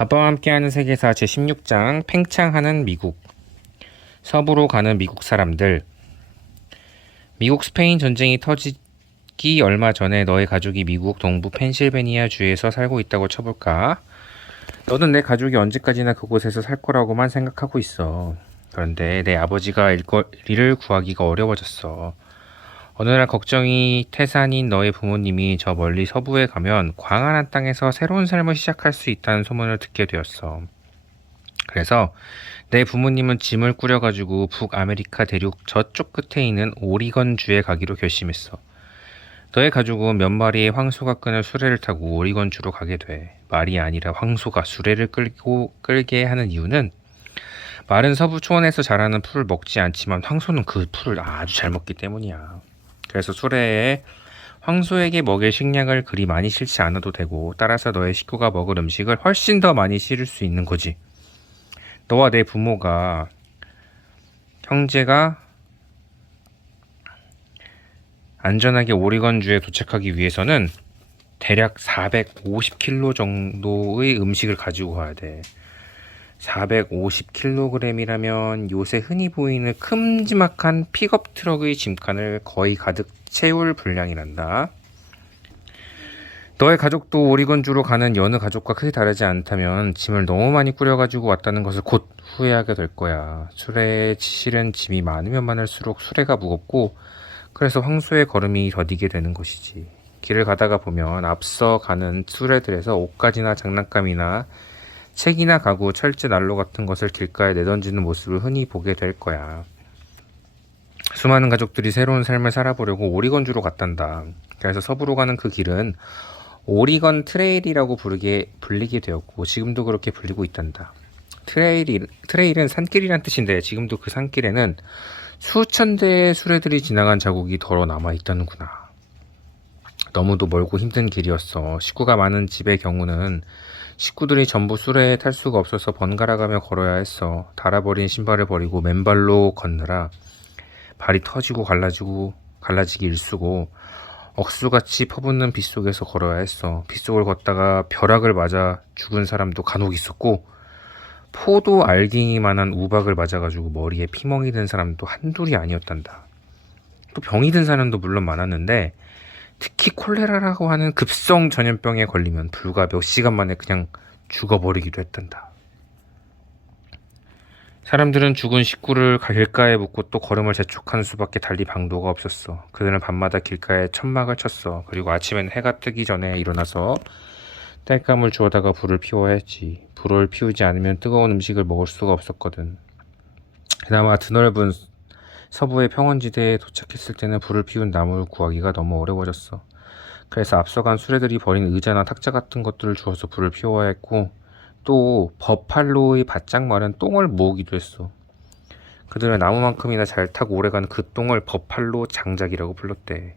아빠와 함께하는 세계사 제16장 팽창하는 미국. 서부로 가는 미국 사람들. 미국 스페인 전쟁이 터지기 얼마 전에 너의 가족이 미국 동부 펜실베니아 주에서 살고 있다고 쳐볼까? 너는 내 가족이 언제까지나 그곳에서 살 거라고만 생각하고 있어. 그런데 내 아버지가 일거리를 구하기가 어려워졌어. 어느 날 걱정이 태산인 너의 부모님이 저 멀리 서부에 가면 광활한 땅에서 새로운 삶을 시작할 수 있다는 소문을 듣게 되었어. 그래서 내 부모님은 짐을 꾸려가지고 북아메리카 대륙 저쪽 끝에 있는 오리건 주에 가기로 결심했어. 너의 가족은 몇 마리의 황소가 끄는 수레를 타고 오리건 주로 가게 돼. 말이 아니라 황소가 수레를 끌게 하는 이유는 말은 서부 초원에서 자라는 풀을 먹지 않지만 황소는 그 풀을 아주 잘 먹기 때문이야. 그래서 수레에 황소에게 먹일 식량을 그리 많이 실지 않아도 되고, 따라서 너의 식구가 먹을 음식을 훨씬 더 많이 실을 수 있는 거지. 너와 내 부모가, 형제가 안전하게 오리건주에 도착하기 위해서는 대략 450kg 정도의 음식을 가지고 가야 돼. 450kg이라면 요새 흔히 보이는 큼지막한 픽업 트럭의 짐칸을 거의 가득 채울 분량이란다. 너의 가족도 오리건주로 가는 여느 가족과 크게 다르지 않다면 짐을 너무 많이 꾸려가지고 왔다는 것을 곧 후회하게 될 거야. 수레에 실은 짐이 많으면 많을수록 수레가 무겁고, 그래서 황소의 걸음이 더디게 되는 것이지. 길을 가다가 보면 앞서 가는 수레들에서 옷가지나 장난감이나 책이나 가구, 철제 난로 같은 것을 길가에 내던지는 모습을 흔히 보게 될 거야. 수많은 가족들이 새로운 삶을 살아보려고 오리건주로 갔단다. 그래서 서부로 가는 그 길은 오리건 트레일이라고 불리게 되었고, 지금도 그렇게 불리고 있단다. 트레일은 산길이란 뜻인데, 지금도 그 산길에는 수천 대의 수레들이 지나간 자국이 덜어 남아있다는구나. 너무도 멀고 힘든 길이었어. 식구가 많은 집의 경우는 식구들이 전부 수레에 탈 수가 없어서 번갈아가며 걸어야 했어. 닳아버린 신발을 버리고 맨발로 걷느라 발이 터지고 갈라지기 일쑤고, 억수같이 퍼붓는 빗속에서 걸어야 했어. 빗속을 걷다가 벼락을 맞아 죽은 사람도 간혹 있었고, 포도 알갱이만한 우박을 맞아가지고 머리에 피멍이 든 사람도 한둘이 아니었단다. 또 병이 든 사람도 물론 많았는데, 특히 콜레라라고 하는 급성 전염병에 걸리면 불과 몇 시간 만에 그냥 죽어버리기도 했단다. 사람들은 죽은 식구를 길가에 묻고 또 걸음을 재촉하는 수밖에 달리 방도가 없었어. 그들은 밤마다 길가에 천막을 쳤어. 그리고 아침엔 해가 뜨기 전에 일어나서 땔감을 주워다가 불을 피워야 했지. 불을 피우지 않으면 뜨거운 음식을 먹을 수가 없었거든. 그나마 드넓은 서부의 평원지대에 도착했을 때는 불을 피운 나무를 구하기가 너무 어려워졌어. 그래서 앞서간 수레들이 버린 의자나 탁자 같은 것들을 주워서 불을 피워야 했고, 또 버팔로의 바짝 마른 똥을 모으기도 했어. 그들은 나무만큼이나 잘 타고 오래간 그 똥을 버팔로 장작이라고 불렀대.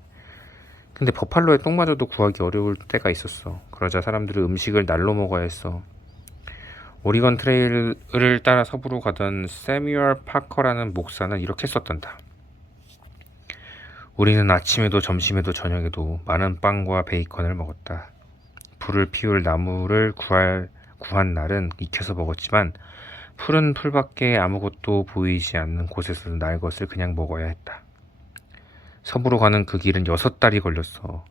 근데 버팔로의 똥마저도 구하기 어려울 때가 있었어. 그러자 사람들은 음식을 날로 먹어야 했어. 오리건 트레일을 따라 서부로 가던 세뮤얼 파커라는 목사는 이렇게 썼단다. 우리는 아침에도 점심에도 저녁에도 많은 빵과 베이컨을 먹었다. 불을 피울 나무를 구한 날은 익혀서 먹었지만, 푸른 풀밖에 아무것도 보이지 않는 곳에서도 날 것을 그냥 먹어야 했다. 서부로 가는 그 길은 6달이 걸렸어.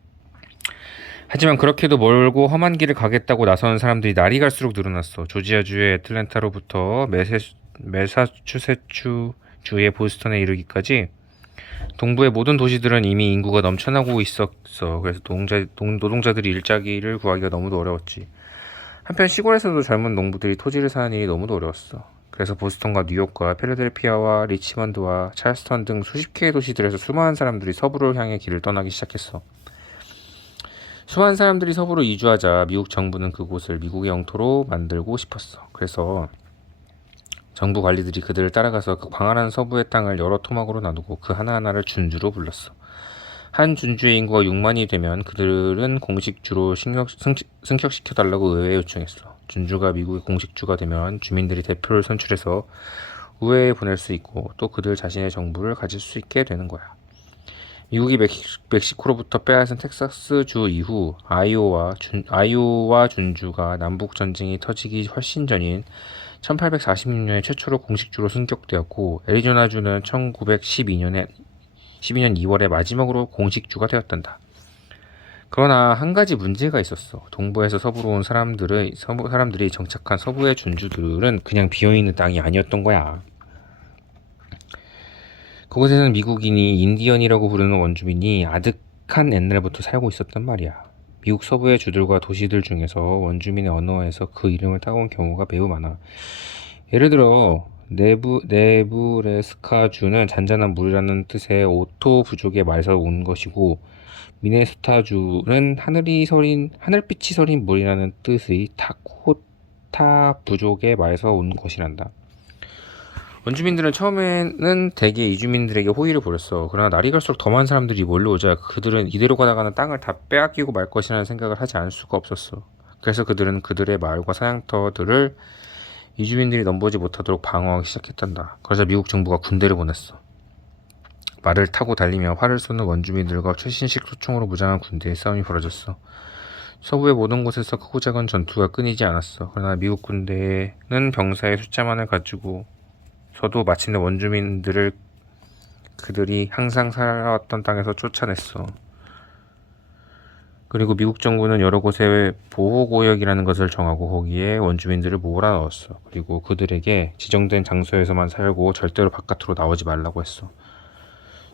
하지만 그렇게도 멀고 험한 길을 가겠다고 나서는 사람들이 날이 갈수록 늘어났어. 조지아주의 애틀랜타로부터 매사추세츠주의 보스턴에 이르기까지 동부의 모든 도시들은 이미 인구가 넘쳐나고 있었어. 그래서 노동자들이 일자리를 구하기가 너무도 어려웠지. 한편 시골에서도 젊은 농부들이 토지를 사는 일이 너무도 어려웠어. 그래서 보스턴과 뉴욕과 필라델피아와 리치먼드와 찰스턴 등 수십 개의 도시들에서 수많은 사람들이 서부를 향해 길을 떠나기 시작했어. 수많은 사람들이 서부로 이주하자 미국 정부는 그곳을 미국의 영토로 만들고 싶었어. 그래서 정부 관리들이 그들을 따라가서 그 광활한 서부의 땅을 여러 토막으로 나누고 그 하나하나를 준주로 불렀어. 한 준주의 인구가 6만이 되면 그들은 공식주로 승격시켜달라고 의회에 요청했어. 준주가 미국의 공식주가 되면 주민들이 대표를 선출해서 의회에 보낼 수 있고, 또 그들 자신의 정부를 가질 수 있게 되는 거야. 미국이 멕시코로부터 빼앗은 텍사스주 이후 아이오와 준주가 남북 전쟁이 터지기 훨씬 전인 1846년에 최초로 공식주로 승격되었고, 애리조나주는 1912년 2월에 마지막으로 공식주가 되었단다. 그러나 한 가지 문제가 있었어. 동부에서 서부로 온 사람들이 정착한 서부의 준주들은 그냥 비어있는 땅이 아니었던 거야. 그곳에는 미국인이 인디언이라고 부르는 원주민이 아득한 옛날부터 살고 있었단 말이야. 미국 서부의 주들과 도시들 중에서 원주민의 언어에서 그 이름을 따온 경우가 매우 많아. 예를 들어 네브래스카주는 잔잔한 물이라는 뜻의 오토 부족의 말에서 온 것이고, 미네소타주는 하늘빛이 서린 물이라는 뜻의 다코타 부족의 말에서 온 것이란다. 원주민들은 처음에는 대개 이주민들에게 호의를 보였어. 그러나 날이 갈수록 더 많은 사람들이 몰려오자 그들은 이대로 가다가는 땅을 다 빼앗기고 말 것이라는 생각을 하지 않을 수가 없었어. 그래서 그들은 그들의 마을과 사냥터들을 이주민들이 넘보지 못하도록 방어하기 시작했단다. 그러자 미국 정부가 군대를 보냈어. 말을 타고 달리며 활을 쏘는 원주민들과 최신식 소총으로 무장한 군대의 싸움이 벌어졌어. 서부의 모든 곳에서 크고 작은 전투가 끊이지 않았어. 그러나 미국 군대는 병사의 숫자만을 가지고서도 마침내 원주민들을 그들이 항상 살아왔던 땅에서 쫓아냈어. 그리고 미국 정부는 여러 곳에 보호구역이라는 것을 정하고 거기에 원주민들을 몰아넣었어. 그리고 그들에게 지정된 장소에서만 살고 절대로 바깥으로 나오지 말라고 했어.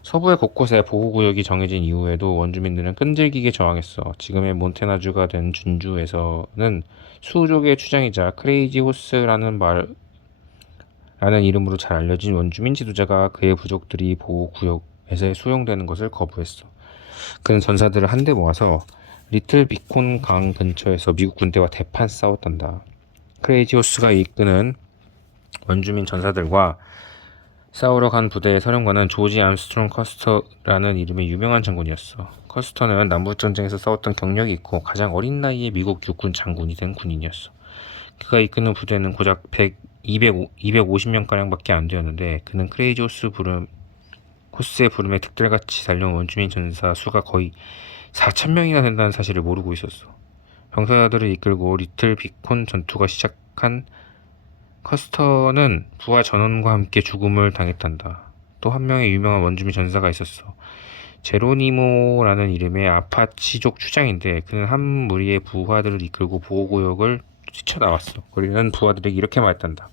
서부의 곳곳에 보호구역이 정해진 이후에도 원주민들은 끈질기게 저항했어. 지금의 몬태나주가 된 준주에서는 수족의 추장이자 크레이지 호스라는 이름으로 잘 알려진 원주민 지도자가 그의 부족들이 보호구역에서 수용되는 것을 거부했어. 그는 전사들을 한데 모아서 리틀 비콘 강 근처에서 미국 군대와 대판 싸웠단다. 크레이지 호스가 이끄는 원주민 전사들과 싸우러 간 부대의 사령관은 조지 암스트롱 커스터라는 이름의 유명한 장군이었어. 커스터는 남북전쟁에서 싸웠던 경력이 있고 가장 어린 나이에 미국 육군 장군이 된 군인이었어. 그가 이끄는 부대는 고작 250명가량밖에 안 되었는데 그는 크레이지 호스의 부름에 득달같이 달려온 원주민 전사 수가 거의 4,000명이나 된다는 사실을 모르고 있었어. 병사들을 이끌고 리틀 비콘 전투가 시작한 커스터는 부하 전원과 함께 죽음을 당했단다. 또 한 명의 유명한 원주민 전사가 있었어. 제로니모라는 이름의 아파치족 추장인데 그는 한 무리의 부하들을 이끌고 보호구역을 뛰쳐나왔어. 그리고는 부하들에게 이렇게 말했단다.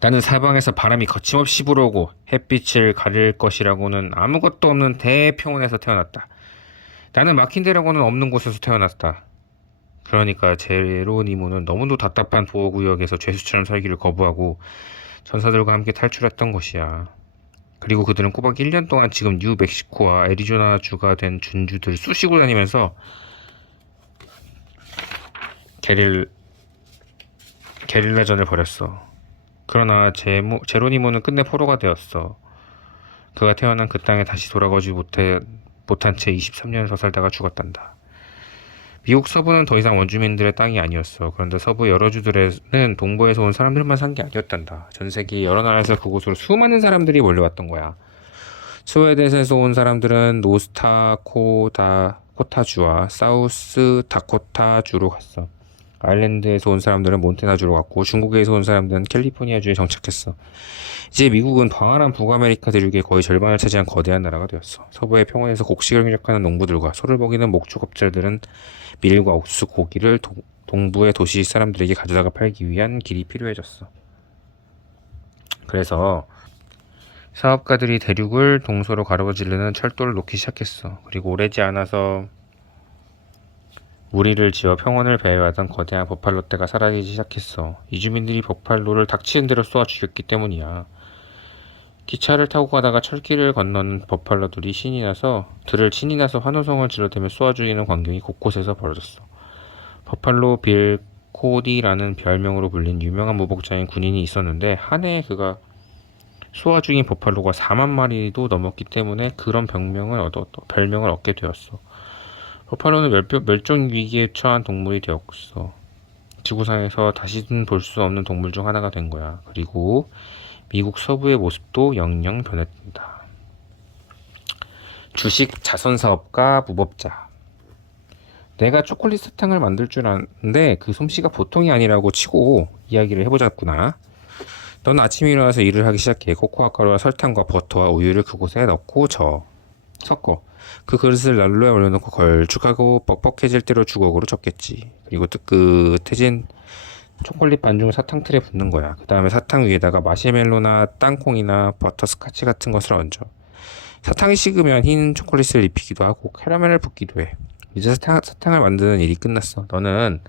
나는 사방에서 바람이 거침없이 불어오고 햇빛을 가릴 것이라고는 아무것도 없는 대평원에서 태어났다. 나는 막힌 데라고는 없는 곳에서 태어났다. 그러니까 제로니모는 너무도 답답한 보호구역에서 죄수처럼 살기를 거부하고 전사들과 함께 탈출했던 것이야. 그리고 그들은 꼬박 1년 동안 지금 뉴멕시코와 애리조나주가 된 준주들을 쑤시고 다니면서 게릴라전을 벌였어. 그러나 제로니모는 끝내 포로가 되었어. 그가 태어난 그 땅에 다시 돌아가지 못한 채 23년을 더 살다가 죽었단다. 미국 서부는 더 이상 원주민들의 땅이 아니었어. 그런데 서부 여러 주들에는 동부에서 온 사람들만 산 게 아니었단다. 전 세계 여러 나라에서 그곳으로 수많은 사람들이 몰려왔던 거야. 스웨덴에서 온 사람들은 노스다코타주와 사우스 다코타주로 갔어. 아일랜드에서 온 사람들은 몬태나주로 갔고 중국에서 온 사람들은 캘리포니아주에 정착했어. 이제 미국은 광활한 북아메리카 대륙의 거의 절반을 차지한 거대한 나라가 되었어. 서부의 평원에서 곡식을 경작하는 농부들과 소를 먹이는 목축업자들은 밀과 옥수수, 고기를 동부의 도시 사람들에게 가져다가 팔기 위한 길이 필요해졌어. 그래서 사업가들이 대륙을 동서로 가로지르는 철도를 놓기 시작했어. 그리고 오래지 않아서 무리를 지어 평원을 배회하던 거대한 버팔로 떼가 사라지기 시작했어. 이주민들이 버팔로를 닥치는 대로 쏘아 죽였기 때문이야. 기차를 타고 가다가 철길을 건너는 버팔로들이 신이 나서 환호성을 질러대며 쏘아 죽이는 광경이 곳곳에서 벌어졌어. 버팔로 빌 코디라는 별명으로 불린 유명한 무복자인 군인이 있었는데 한 해에 그가 쏘아 죽인 버팔로가 4만 마리도 넘었기 때문에 그런 별명을 얻게 되었어. 버팔로는 멸종 위기에 처한 동물이 되었어. 지구상에서 다시는 볼 수 없는 동물 중 하나가 된 거야. 그리고 미국 서부의 모습도 영영 변했다. 주식 자선사업가 무법자. 내가 초콜릿 사탕을 만들 줄 아는데 그 솜씨가 보통이 아니라고 치고 이야기를 해보자꾸나. 넌 아침에 일어나서 일을 하기 시작해. 코코아 가루와 설탕과 버터와 우유를 그곳에 넣고 섞어. 그 그릇을 난로에 올려놓고 걸쭉하고 뻑뻑해질 대로 주걱으로 젓겠지. 그리고 뜨끈해진 초콜릿 반죽을 사탕 틀에 붓는 거야. 그 다음에 사탕 위에다가 마시멜로나 땅콩이나 버터스카치 같은 것을 얹어. 사탕이 식으면 흰 초콜릿을 입히기도 하고 캐러멜을 붓기도 해. 이제 사탕을 만드는 일이 끝났어. 너는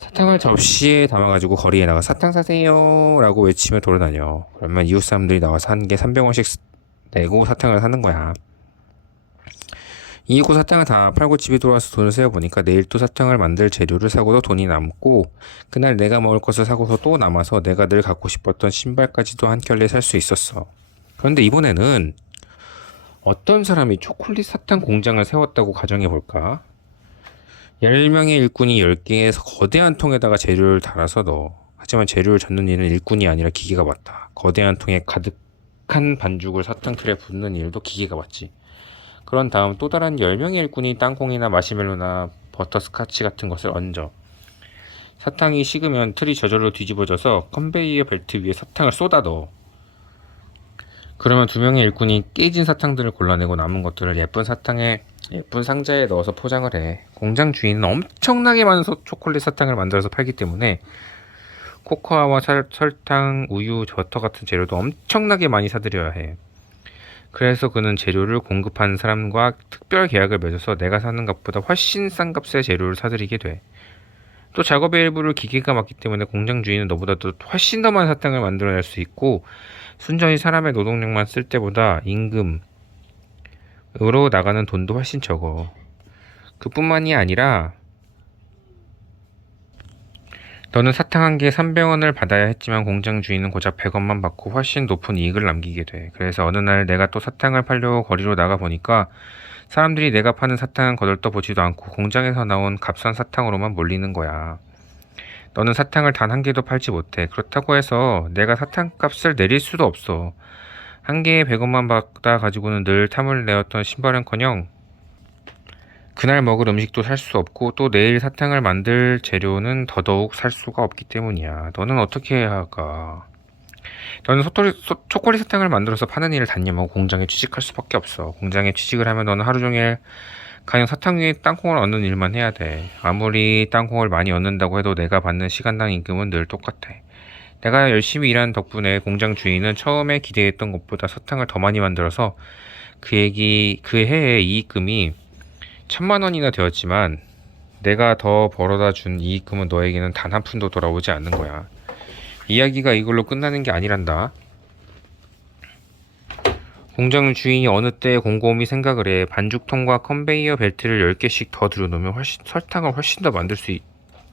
사탕을 접시에 담아가지고 거리에 나가 사탕 사세요 라고 외치며 돌아다녀. 그러면 이웃 사람들이 나와서 한 개 300원씩 내고 사탕을 사는 거야. 이고 사탕을 다 팔고 집에 돌아와서 돈을 세어보니까 내일 또 사탕을 만들 재료를 사고도 돈이 남고, 그날 내가 먹을 것을 사고서 또 남아서 내가 늘 갖고 싶었던 신발까지도 한 켤레 살 수 있었어. 그런데 이번에는 어떤 사람이 초콜릿 사탕 공장을 세웠다고 가정해볼까? 10명의 일꾼이 10개의 거대한 통에다가 재료를 달아서 넣어. 하지만 재료를 젓는 일은 일꾼이 아니라 기계가 맡아. 거대한 통에 가득한 반죽을 사탕 틀에 붓는 일도 기계가 맡지. 그런 다음 또 다른 10명의 일꾼이 땅콩이나 마시멜로나 버터스카치 같은 것을 얹어. 사탕이 식으면 틀이 저절로 뒤집어져서 컨베이어 벨트 위에 사탕을 쏟아 넣어. 그러면 2명의 일꾼이 깨진 사탕들을 골라내고 남은 것들을 예쁜 상자에 넣어서 포장을 해. 공장 주인은 엄청나게 많은 초콜릿 사탕을 만들어서 팔기 때문에 코코아와 설탕, 우유, 버터 같은 재료도 엄청나게 많이 사들여야 해. 그래서 그는 재료를 공급하는 사람과 특별 계약을 맺어서 내가 사는 값보다 훨씬 싼 값의 재료를 사들이게 돼. 또 작업의 일부를 기계가 맡기 때문에 공장 주인은 너보다도 훨씬 더 많은 사탕을 만들어낼 수 있고, 순전히 사람의 노동력만 쓸 때보다 임금으로 나가는 돈도 훨씬 적어. 그뿐만이 아니라 너는 사탕 한 개에 300원을 받아야 했지만 공장 주인은 고작 100원만 받고 훨씬 높은 이익을 남기게 돼. 그래서 어느 날 내가 또 사탕을 팔려고 거리로 나가보니까 사람들이 내가 파는 사탕은 거들떠보지도 않고 공장에서 나온 값싼 사탕으로만 몰리는 거야. 너는 사탕을 단 한 개도 팔지 못해. 그렇다고 해서 내가 사탕값을 내릴 수도 없어. 한 개에 100원만 받아 가지고는 늘 탐을 내었던 신발은커녕 그날 먹을 음식도 살 수 없고, 또 내일 사탕을 만들 재료는 더더욱 살 수가 없기 때문이야. 너는 어떻게 해야 할까? 너는 초콜릿 사탕을 만들어서 파는 일을 단념하고 공장에 취직할 수밖에 없어. 공장에 취직을 하면 너는 하루 종일 그냥 사탕 위에 땅콩을 얹는 일만 해야 돼. 아무리 땅콩을 많이 얹는다고 해도 내가 받는 시간당 임금은 늘 똑같아. 내가 열심히 일한 덕분에 공장 주인은 처음에 기대했던 것보다 사탕을 더 많이 만들어서 그 해에 이익금이 1000만 원이나 되었지만, 내가 더 벌어다 준 이익금은 너에게는 단 한 푼도 돌아오지 않는 거야. 이야기가 이걸로 끝나는 게 아니란다. 공장 주인이 어느 때 곰곰이 생각을 해. 반죽통과 컨베이어 벨트를 10개씩 더 들여놓으면 설탕을 훨씬 더 만들 수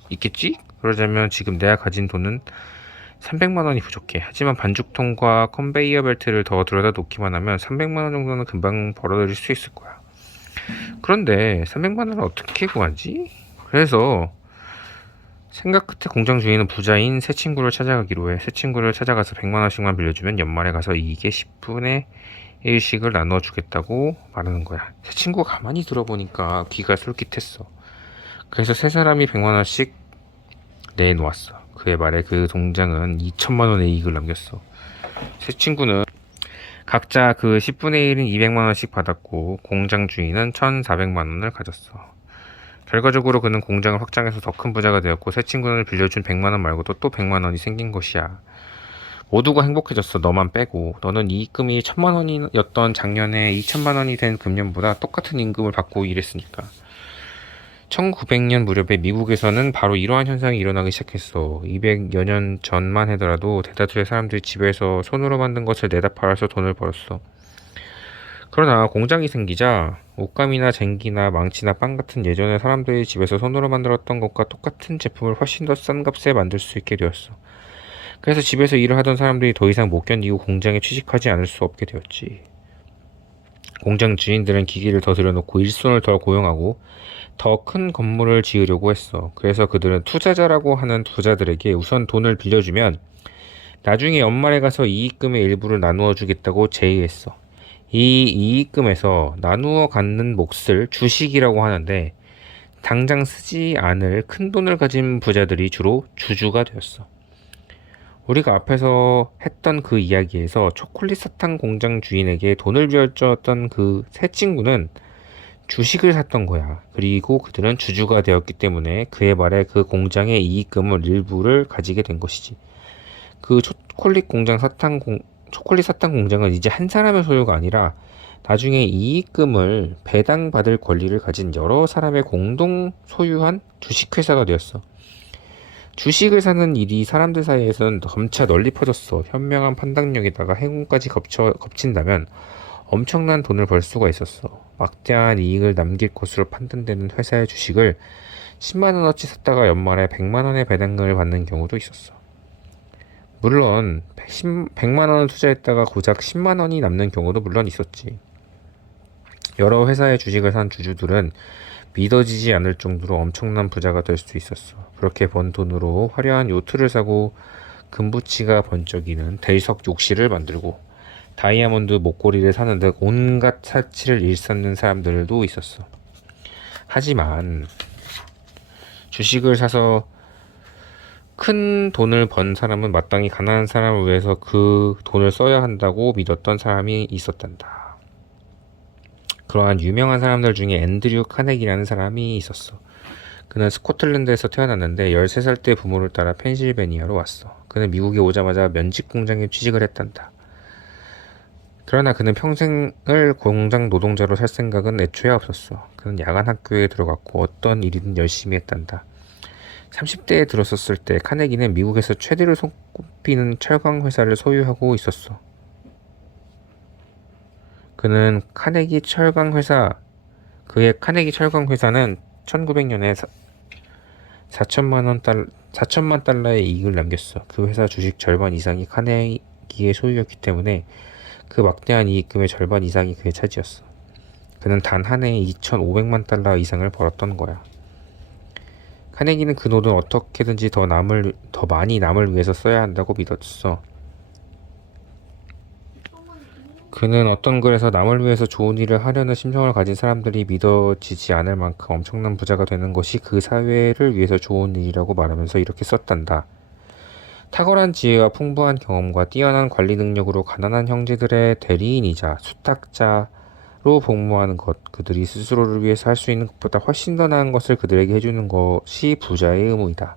있겠지? 그러자면 지금 내가 가진 돈은 300만 원이 부족해. 하지만 반죽통과 컨베이어 벨트를 더 들여다 놓기만 하면 300만 원 정도는 금방 벌어들일 수 있을 거야. 그런데 300만 원을 어떻게 구하지? 그래서 생각 끝에 공장 주인은 부자인 새 친구를 찾아가기로 해. 새 친구를 찾아가서 100만 원씩만 빌려주면 연말에 가서 이익의 10분의 1씩을 나눠 주겠다고 말하는 거야. 새 친구가 가만히 들어보니까 귀가 솔깃했어. 그래서 세 사람이 100만 원씩 내놓았어. 그의 말에 그 공장은 2천만 원의 이익을 남겼어. 새 친구는 각자 그 10분의 1인 200만 원씩 받았고, 공장 주인은 1,400만 원을 가졌어. 결과적으로 그는 공장을 확장해서 더 큰 부자가 되었고, 새 친구는 빌려준 100만 원 말고도 또 100만 원이 생긴 것이야. 모두가 행복해졌어. 너만 빼고. 너는 이익금이 1000만 원이었던 작년에 2000만 원이 된 금년보다 똑같은 임금을 받고 일했으니까. 1900년 무렵에 미국에서는 바로 이러한 현상이 일어나기 시작했어. 200여 년 전만 하더라도 대다수의 사람들이 집에서 손으로 만든 것을 내다 팔아서 돈을 벌었어. 그러나 공장이 생기자 옷감이나 쟁기나 망치나 빵 같은 예전에 사람들이 집에서 손으로 만들었던 것과 똑같은 제품을 훨씬 더 싼 값에 만들 수 있게 되었어. 그래서 집에서 일을 하던 사람들이 더 이상 못 견디고 공장에 취직하지 않을 수 없게 되었지. 공장 주인들은 기계를 더 들여놓고 일손을 더 고용하고 더 큰 건물을 지으려고 했어. 그래서 그들은 투자자라고 하는 부자들에게 우선 돈을 빌려주면 나중에 연말에 가서 이익금의 일부를 나누어 주겠다고 제의했어. 이 이익금에서 나누어 갖는 몫을 주식이라고 하는데 당장 쓰지 않을 큰 돈을 가진 부자들이 주로 주주가 되었어. 우리가 앞에서 했던 그 이야기에서 초콜릿 사탕 공장 주인에게 돈을 쥐어줬던 그 세 친구는 주식을 샀던 거야. 그리고 그들은 주주가 되었기 때문에 그의 말에 그 공장의 이익금을 일부를 가지게 된 것이지. 그 초콜릿 사탕 공장은 이제 한 사람의 소유가 아니라 나중에 이익금을 배당받을 권리를 가진 여러 사람의 공동 소유한 주식회사가 되었어. 주식을 사는 일이 사람들 사이에서는 점차 널리 퍼졌어. 현명한 판단력에다가 행운까지 겹친다면 엄청난 돈을 벌 수가 있었어. 막대한 이익을 남길 것으로 판단되는 회사의 주식을 10만 원어치 샀다가 연말에 100만 원의 배당금을 받는 경우도 있었어. 물론 100만 원을 투자했다가 고작 10만 원이 남는 경우도 물론 있었지. 여러 회사의 주식을 산 주주들은 믿어지지 않을 정도로 엄청난 부자가 될 수 있었어. 그렇게 번 돈으로 화려한 요트를 사고 금부치가 번쩍이는 대리석 욕실을 만들고 다이아몬드 목걸이를 사는 등 온갖 사치를 일삼는 사람들도 있었어. 하지만 주식을 사서 큰 돈을 번 사람은 마땅히 가난한 사람을 위해서 그 돈을 써야 한다고 믿었던 사람이 있었단다. 그러한 유명한 사람들 중에 앤드류 카네기라는 사람이 있었어. 그는 스코틀랜드에서 태어났는데 13살 때 부모를 따라 펜실베니아로 왔어. 그는 미국에 오자마자 면직 공장에 취직을 했단다. 그러나 그는 평생을 공장 노동자로 살 생각은 애초에 없었어. 그는 야간 학교에 들어갔고 어떤 일이든 열심히 했단다. 30대에 들었었을 때 카네기는 미국에서 최대로 손꼽히는 철강 회사를 소유하고 있었어. 그는 그의 카네기 철강 회사는 1900년에 4천만 달러의 이익을 남겼어. 그 회사 주식 절반 이상이 카네기의 소유였기 때문에 그 막대한 이익금의 절반 이상이 그의 차지였어. 그는 단 한 해에 2,500만 달러 이상을 벌었던 거야. 카네기는 그 돈을 어떻게든지 더 많이 남을 위해서 써야 한다고 믿었어. 그는 어떤 글에서 남을 위해서 좋은 일을 하려는 심성을 가진 사람들이 믿어지지 않을 만큼 엄청난 부자가 되는 것이 그 사회를 위해서 좋은 일이라고 말하면서 이렇게 썼단다. 탁월한 지혜와 풍부한 경험과 뛰어난 관리 능력으로 가난한 형제들의 대리인이자 수탁자로 복무하는 것, 그들이 스스로를 위해서 할 수 있는 것보다 훨씬 더 나은 것을 그들에게 해주는 것이 부자의 의무이다.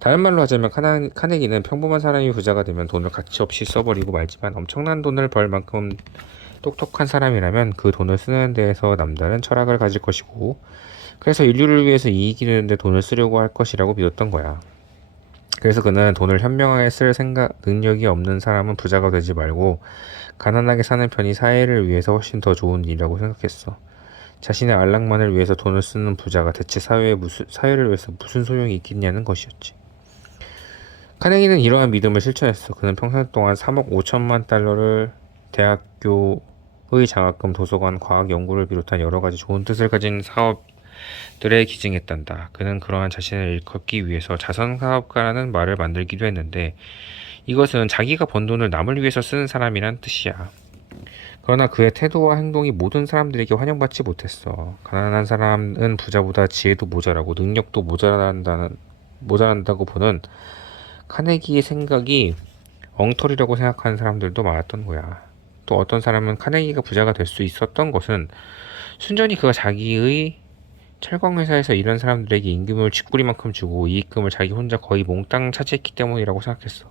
다른 말로 하자면 카네기는 평범한 사람이 부자가 되면 돈을 가치 없이 써버리고 말지만 엄청난 돈을 벌 만큼 똑똑한 사람이라면 그 돈을 쓰는 데에서 남다른 철학을 가질 것이고 그래서 인류를 위해서 이익이 되는데 돈을 쓰려고 할 것이라고 믿었던 거야. 그래서 그는 돈을 현명하게 쓸 능력이 없는 사람은 부자가 되지 말고 가난하게 사는 편이 사회를 위해서 훨씬 더 좋은 일이라고 생각했어. 자신의 안락만을 위해서 돈을 쓰는 부자가 대체 사회를 위해서 무슨 소용이 있겠냐는 것이었지. 카네기는 이러한 믿음을 실천했어. 그는 평생 동안 3억 5천만 달러를 대학교의 장학금, 도서관, 과학 연구를 비롯한 여러 가지 좋은 뜻을 가진 사업들에 기증했단다. 그는 그러한 자신을 일컫기 위해서 자선사업가라는 말을 만들기도 했는데 이것은 자기가 번 돈을 남을 위해서 쓰는 사람이란 뜻이야. 그러나 그의 태도와 행동이 모든 사람들에게 환영받지 못했어. 가난한 사람은 부자보다 지혜도 모자라고 능력도 모자란다고 보는 카네기의 생각이 엉터리라고 생각하는 사람들도 많았던 거야. 또 어떤 사람은 카네기가 부자가 될 수 있었던 것은 순전히 그가 자기의 철강회사에서 일한 사람들에게 임금을 쥐꼬리만큼 주고 이익금을 자기 혼자 거의 몽땅 차지했기 때문이라고 생각했어.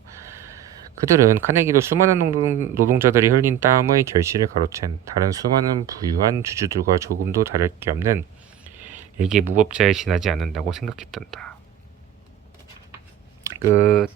그들은 카네기도 수많은 노동자들이 흘린 땀의 결실을 가로챈 다른 수많은 부유한 주주들과 조금도 다를 게 없는 일개 무법자에 지나지 않는다고 생각했단다. 끝.